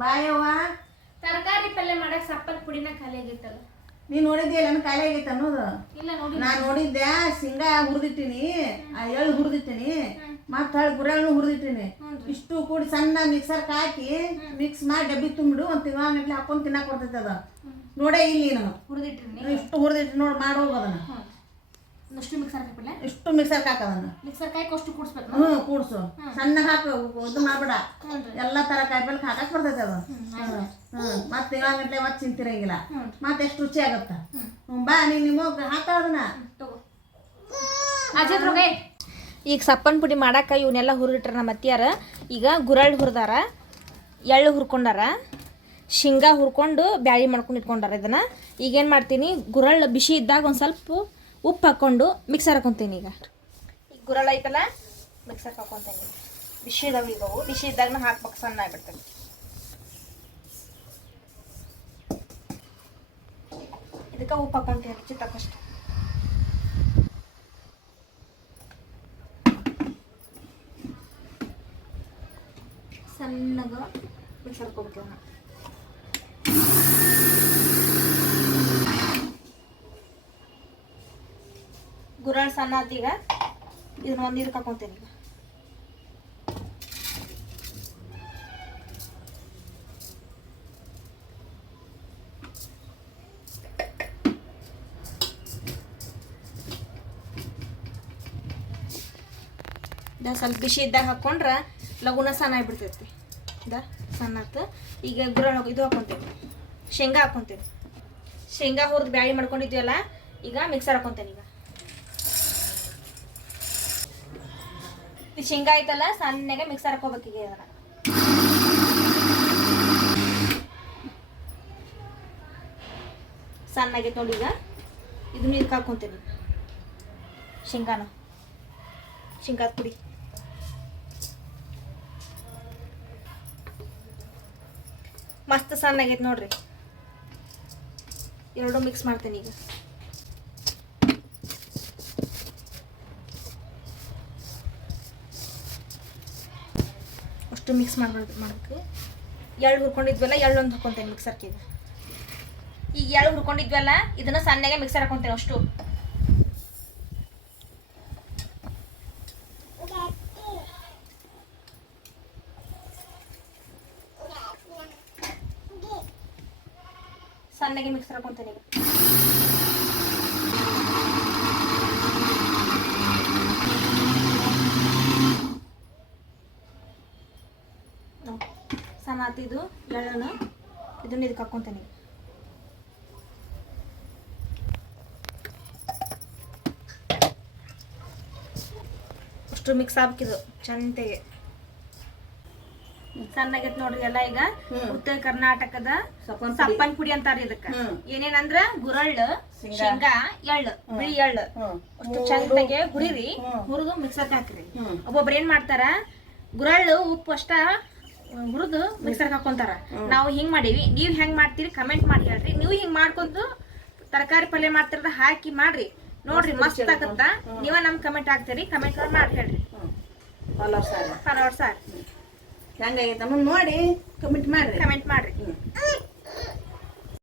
ಬಾಯವ್ವ ತರಕಾರಿ ಪಲ್ಯ ಮಾಡಕ್ ಸಪ್ಪಲ್ ಪುಡಿನ ಖಾಲಿ ಆಗಿತ್ತಲ್ಲ. ನೀ ನೋಡಿದ್ದೆ ನನ್ನ ಖಾಲಿ ಆಗೈತೆ ಅನ್ನೋದು? ಇಲ್ಲ ನೋಡಿ, ನಾನು ನೋಡಿದ್ದೆ. ಶೇಂಗಾ ಹುರಿದಿಟ್ಟಿನಿ, ಎಳ್ಳು ಹುರಿದಿಟ್ಟಿನಿ, ಮತ್ತೆ ಹಳೆ ಗುರೆಳ್ಳು ಹುರಿದಿಟ್ಟಿನಿ. ಇಷ್ಟು ಕೂಡಿ ಸಣ್ಣ ಮಿಕ್ಸರ್ಗೆ ಹಾಕಿ ಮಿಕ್ಸ್ ಮಾಡಿ ಡಬ್ಬಿ ತುಂಬಿಡು. ಒಂದು ತಿಂಗಳ ಹಾಕೊಂಡು ತಿನ್ನಕ್ಕೆ ಬರ್ತೈತೆ ಅದು. ನೋಡೇ ಇಲ್ಲಿ ನಾನು ಹುರಿದಿಟ್ಟಿನಿ. ಇಷ್ಟು ಹುರಿದಿಟ್ಟು ನೋಡಿ ಮಾಡಿ ಹೋಗೋದನ್ನ. ಇಷ್ಟು ಮಿಕ್ಸರ್ ಹಾಕಿಲ್ಲ, ಇಷ್ಟು ಮಿಕ್ಸರ್ಗೆ ಹಾಕೋದನ್ನ. ಮಿಕ್ಸರ್ ಕಾಯಿ ಅಷ್ಟು ಕೂಡಿಸ್ಬೇಕು. ಕೂಡ್ಸು. ಸಣ್ಣ ಹಾಕು, ಇದು ಮಾಡ್ಬೇಡ. ಎಲ್ಲ ಥರ ಕಾಯಿಪಲ್ಲೆ ಹಾಕಕ್ಕೆ ಬರ್ತೈತೆ ಅದು. ಮತ್ತೆ ತಿಂಗಳ ಮತ್ತೆ ಚಿಂತಿರಂಗಿಲ್ಲ. ಮತ್ತೆ ಎಷ್ಟು ರುಚಿ ಆಗತ್ತ. ಬಾ ನೀನು ನಿಮಗೆ ಹಾಕೋದನ್ನ ಈಗ ಸಪ್ಪನ್ ಪುಡಿ ಮಾಡಾಕ ಇವನ್ನೆಲ್ಲ ಹುರಿದಿಟ್ರ ನಮ್ಮ ಅತ್ತಿಯಾರ. ಈಗ ಗುರಳ್ ಹುರಿದಾರ, ಎಳ್ಳು ಹುರ್ಕೊಂಡಾರ, ಶೇಂಗಾ ಹುರ್ಕೊಂಡು ಬ್ಯಾಳಿ ಮಾಡ್ಕೊಂಡು ಇಟ್ಕೊಂಡಾರ. ಇದನ್ನು ಈಗೇನು ಮಾಡ್ತೀನಿ, ಗುರಳ್ ಬಿಸಿ ಇದ್ದಾಗ ಒಂದು ಸ್ವಲ್ಪ ಉಪ್ಪು ಹಾಕ್ಕೊಂಡು ಮಿಕ್ಸರ್ ಹಾಕೊತೀನಿ. ಈಗ ಗುರಳ್ ಐತಲ್ಲ, ಮಿಕ್ಸರ್ ಹಾಕೊತೀನಿ. ಬಿಸಿ ಇದಾವೆ, ಈಗ ಅವು ಬಿಸಿ ಇದ್ದಾಗ ಹಾಕ್ಬೇಕು, ಸಣ್ಣ ಆಗ್ಬಿಡ್ತವೆ. ಇದಕ್ಕೆ ಉಪ್ಪು ಹಾಕೊಂತೀನಿ ರುಚಿ ತಕ್ಕಷ್ಟು. ಸಣ್ಣಗ ಮಿಕ್ಸ್ ಹಾಕೋಬೇಕು. ಗುರಳ್ ಸಣ್ಣ ಆತ. ಈಗ ಇದನ್ನ ಒಂದು ನೀರು ಹಾಕೊಂತೀನಿ. ಈಗ ಸ್ವಲ್ಪ ಬಿಸಿ ಇದ್ದಾಗ ಹಾಕೊಂಡ್ರೆ ಲಗುನ ಸಣ್ಣ ಆಗಿಬಿಡ್ತೈತಿ. ಸಣ್ಣ ಆತು. ಈಗ ಗುರಳ್ ಇದು ಹಾಕೊಂತೇನೆ, ಶೇಂಗಾ ಹಾಕೊಂತೇನೆ. ಶೇಂಗಾ ಹುರಿದು ಬ್ಯಾಳಿ ಮಾಡ್ಕೊಂಡಿದ್ವಲ್ಲ, ಈಗ ಮಿಕ್ಸರ್ ಹಾಕೊಂತೇನೆ. ಈಗ ಶೇಂಗಾ ಐತಲ್ಲ, ಸಣ್ಣಗೆ ಮಿಕ್ಸರ್ ಹಾಕೋಬೇಕೀಗ. ಇದನ್ನ ಸಣ್ಣಗೆ ನೋಡಿ. ಈಗ ಇದನ್ನ ಇದಕ್ಕೆ ಹಾಕೊಂತೇನೆ, ಶೇಂಗಾದ ಪುಡಿ. ಮಸ್ತ್ ಸಣ್ಣಗೈತೆ ನೋಡ್ರಿ. ಎರಡು ಮಿಕ್ಸ್ ಮಾಡ್ತೇನೆ. ಈಗ ಅಷ್ಟು ಮಿಕ್ಸ್ ಮಾಡ್ಬೇಕು. ಎಳ್ಳು ಹುರ್ಕೊಂಡಿದ್ವಲ್ಲ, ಎಳ್ಳು ಒಂದು ಹಾಕೊಂತೇನೆ ಮಿಕ್ಸರ್ಗೆ. ಈಗ ಎಳ್ಳು ಹುರ್ಕೊಂಡಿದ್ವಲ್ಲ, ಇದನ್ನ ಸಣ್ಣಗೆ ಮಿಕ್ಸರ್ ಹಾಕೊಂತೇನೆ ಅಷ್ಟು. ಸಣ್ಣಗೆ ಮಿಕ್ಸರ್ ಹಾಕೊಂತೇನೆ. ಸಣ್ಣ ಆತಿದ್ದು ಎಳ್ಳನ್ನು ಇದನ್ನ ಇದಕ್ಕೆ ಹಾಕೊಂತೇನೆ. ಅಷ್ಟು ಮಿಕ್ಸ್ ಆಗ್ಬೇಕಿದು ಚಂತೆಗೆ. ಸಣ್ಣಗೈತ್ ನೋಡ್ರಿ ಎಲ್ಲ. ಈಗ ಉತ್ತರ ಕರ್ನಾಟಕದ ಸಪ್ಪನ್ ಪುಡಿ ಅಂತಾರ ಇದಕ್ಕ. ಏನೇನಂದ್ರ ಗುರಳ್ಳು, ಶೇಂಗಾ, ಎಳ್ಳು, ಬಿಳಿ ಎಳ್ಳು ಅಷ್ಟು ಚಂದಗೆ ಹುರಿರಿ, ಹುರಿದು ಮಿಕ್ಸರ್ಗೆ ಹಾಕ್ರಿ. ಒಬ್ಬೊಬ್ರು ಏನ್ ಮಾಡ್ತಾರ, ಗುರಳ್ಳು ಉಪ್ಪು ಅಷ್ಟ ಹುರಿದು ಮಿಕ್ಸರ್ಗೆ ಹಾಕೊಂತಾರ. ನಾವು ಹಿಂಗ್ ಮಾಡೀವಿ. ನೀವ್ ಹೆಂಗ್ ಮಾಡ್ತೀರಿ ಕಮೆಂಟ್ ಮಾಡಿ ಹೇಳ್ರಿ. ನೀವು ಹಿಂಗ್ ಮಾಡ್ಕೊಂಡು ತರಕಾರಿ ಪಲ್ಯ ಮಾಡ್ತಿರ ಹಾಕಿ ಮಾಡ್ರಿ, ನೋಡ್ರಿ ಮಸ್ತ್ ಆಗತ್ತ. ನೀವ ನಮ್ ಕಮೆಂಟ್ ಹಾಕ್ತೀರಿ, ಕಮೆಂಟ್ ಮಾಡಿ ಹೇಳ್ರಿ. ಫಾಲೋವರ್ಸ್ ಹೆಂಗಾಗೈತೆ ನೋಡಿ ಕಮೆಂಟ್ ಮಾಡ್ರಿ.